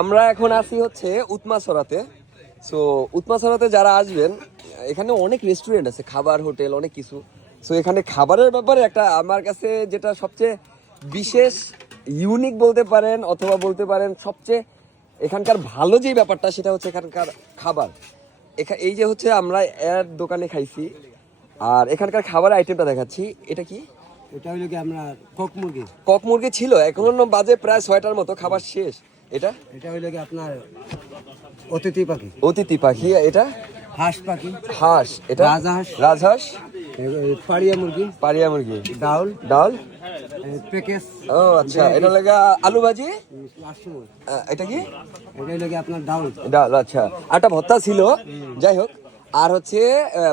আমরা এখন আছি হচ্ছে উৎমাছড়াতে। সো উৎমাছড়াতে যারা আসবেন, এখানে অনেক রেস্টুরেন্ট আছে, খাবার হোটেল অনেক কিছু। সো এখানে খাবারের ব্যাপারে একটা আমার কাছে যেটা সবচেয়ে বিশেষ ইউনিক বলতে পারেন, অথবা বলতে পারেন সবচেয়ে এখানকার ভালো যেই ব্যাপারটা, সেটা হচ্ছে এখানকার খাবার। এই যে হচ্ছে আমরা এর দোকানে খাইছি, আর এখানকার খাবার আইটেমটা দেখাচ্ছি। এটা কি? এটা হইলো কি আমরা কক মুরগি। কক মুরগি ছিল, এখন বাজে প্রায় 6টার মতো, খাবার শেষ। এটা এটা হইলো কি আপনার অতিথি পাখি। অতিথি পাখি। এটা হাঁস পাখি। হাঁস। এটা রাজহাঁস। রাজহাঁস। পাড়িয়া মুরগি। পাড়িয়া মুরগি। ডাউল। ডাল। প্যাকেজ। ও আচ্ছা, এটা লাগা আলু ভাজি। এটা কি? এটা হইলো কি আপনার ডাউল। ডাল। আচ্ছা, একটা ভর্তা ছিল। যাই হোক, আর হচ্ছে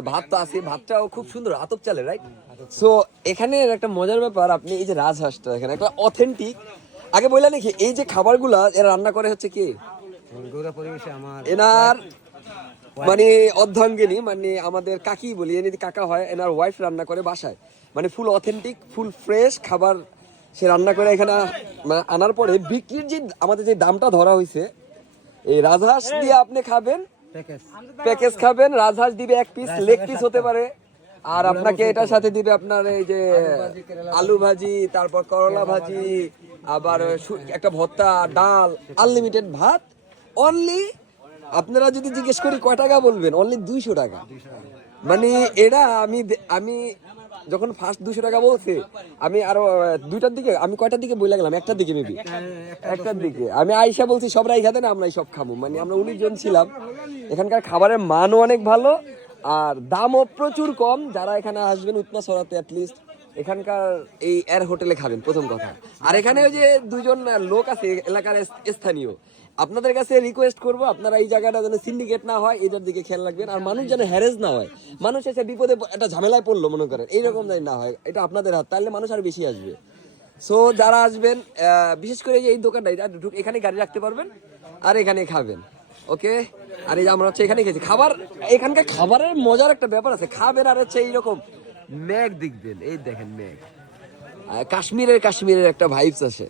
ভাত তো আছে, ভাতটাও খুব সুন্দর আতপ চালে, রাইট? সো এখানে একটা মজার ব্যাপার, আপনি এই যে রাজহাঁসটা এখানে একটা অথেন্টিক। আগে বললেন নাকি এই যে খাবারগুলা এরা রান্না করে হচ্ছে কি গৌড়া পরিবেশে আমার এনার মানে অর্ধাঙ্গিনী, মানে আমাদের কাকি বলি, এনে কাকা হয়, এনার ওয়াইফ রান্না করে বাসায়, মানে ফুল অথেন্টিক ফুল ফ্রেশ খাবার সে রান্না করে এখানে আনার পরে বিক্রির যে আমাদের যে দামটা ধরা হয়েছে, এই রাজহাঁস দিয়ে আপনি খাবেন, প্যাকেজ খাবেন, রাজহাঁস দিবে এক পিস, লেগ পিস হতে পারে, আর আপনাকে এটার সাথে দিবে আপনার এই যে আলু ভাজি, তারপর করলা ভাজি, আবার একটা ভর্তা, ডাল, আনলিমিটেড ভাত। অনলি আপনারা যদি জিজ্ঞেস করি কয় টাকা বলবেন, অনলি 200 টাকা। মানে এটা আমি যখন ফার্স্ট 200 টাকা বলছে, আমি আরো 2টার দিকে, আমি কয়টার দিকে বলে গেলাম, 1টার দিকে মেবি, 1টার দিকে আমি আইসা বলছি সব রাই খাতে না, আমরাই সব খাবো। মানে আমরা 19 জন ছিলাম। এখানকার খাবারের মানও অনেক ভালো, আর দামও প্রচুর কম। যারা এখানে আসবেন উৎমাছড়াতে, অ্যাটলিস্ট এখানকার এই এর হোটেলে খাবেন, প্রথম কথা। আর এখানে ওই যে 2জন লোক আছে এলাকার স্থানীয়, আপনাদের কাছে রিকোয়েস্ট করবো, আপনারা এই জায়গাটা যেন সিন্ডিকেট না হয়, এটার দিকে খেয়াল রাখবেন। আর মানুষ যেন হ্যারেস না হয়, মানুষ এসে বিপদে একটা ঝামেলায় পড়লো মনে করেন, এইরকম যেন না হয়, এটা আপনাদের হাত, তাহলে মানুষ আর বেশি আসবে। সো যারা আসবেন, বিশেষ করে এই দোকানটা, এখানে গাড়ি রাখতে পারবেন আর এখানে খাবেন, ওকে? আর এই যে আমরা হচ্ছে এখানে খেয়েছি খাবার, এখানকার খাবারের মজার একটা ব্যাপার আছে, খাবেন আর হচ্ছে এইরকম মেঘ দেখবেন, এই দেখেন মেঘ, কাশ্মীরের একটা ভাইবস আছে।